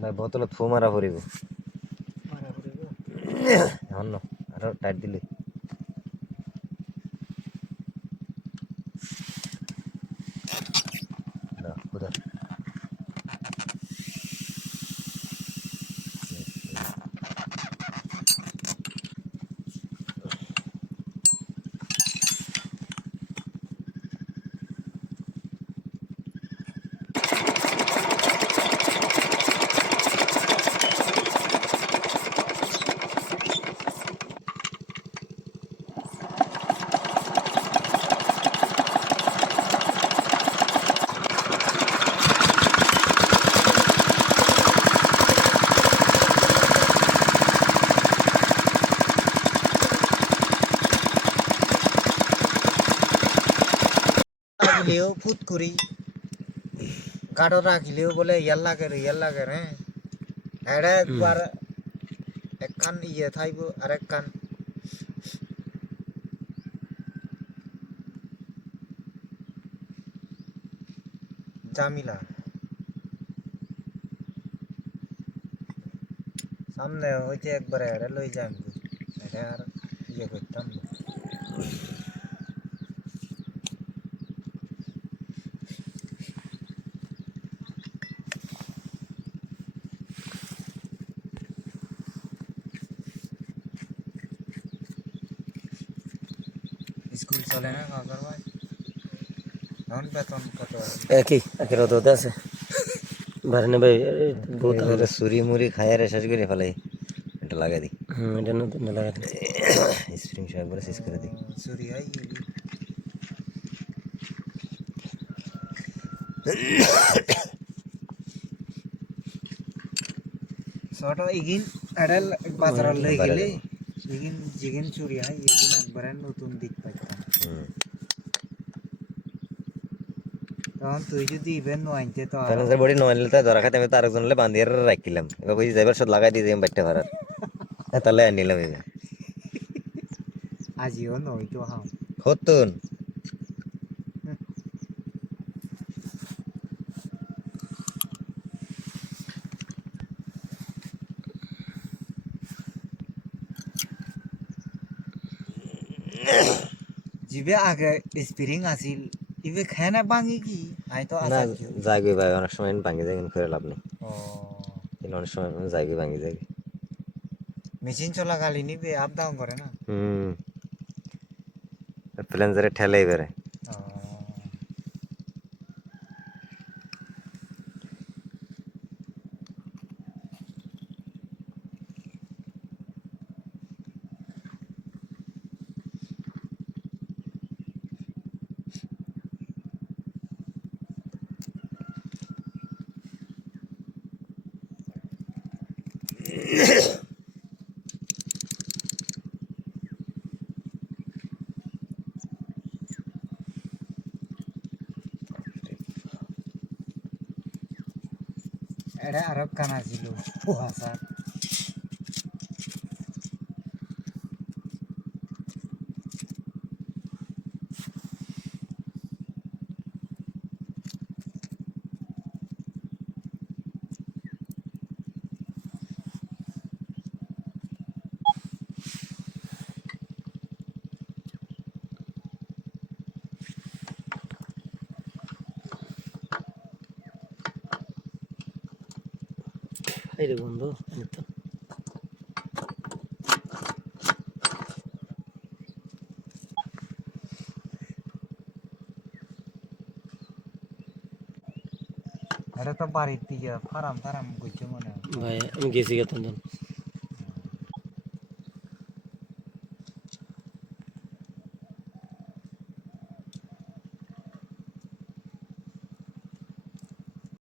ভাই বোতলত ফু মারা পড়িব মারা পড়িব এখন ন আরো টাইট দিলি না খুদা রাখিলেও ফুট করি গাঢ় রাখিলেও বলে ইয়ার লাগে হ্যাঁ এটা একবার এক কান ইয়ে থাইব আর এক কান জামিলা সামনে হইতে একবারে এটা লই যাই এটা আর ইয়ে করতাম না স্কুল চলে না কাকার ভাই এখন বেতন কত একই একের ওতে আছে বারে না ভাই বহুত সুরি মুড়ি খায় রে শেষ করে ফেলাই এটা লাগাই দি এটা নতুন লাগাই দি স্প্রিং সব একবার শেষ করে দি চুরি হয় ছোট ইগিন এডাল বাজার লই গেলে ইগিন জিগিন চুরি হয় ইগিন একবারে নতুন দিক পাইতাম তখন তুই যদি ইভেন আনতে তো তাহলে বডি নইলে তা ধরা খাতে আমি তো আরেকজনলে বান্ধিয়ে রাখিলাম এবার কইছি যাইবার সব লাগাই দিয়ে যাই বাইটটা ভাড়া তাহলে আনিলাম এবার আজিও নই তো হাম কতন জিবে আগে স্প্রিং আছিল ইবে খানা ভাঙি কি আই তো না আসার কি যাইবে ভাই অনেক সময় ভাঙি যায় কিন্তু করে লাভ নেই ও অনেক সময় যাইবে ভাঙি যায় মেশিন চলাকালীন নিবে আপ ডাউন করে না প্লেনজারে ঠেলে এবারে ও এটা আরব কানা ছিল কুয়াশা এই রে বন্ধু তো এটা তো বাড়ির দিকে ফারাম ফারাম করছে মনে হয় ভাই আমি গেছি গেতন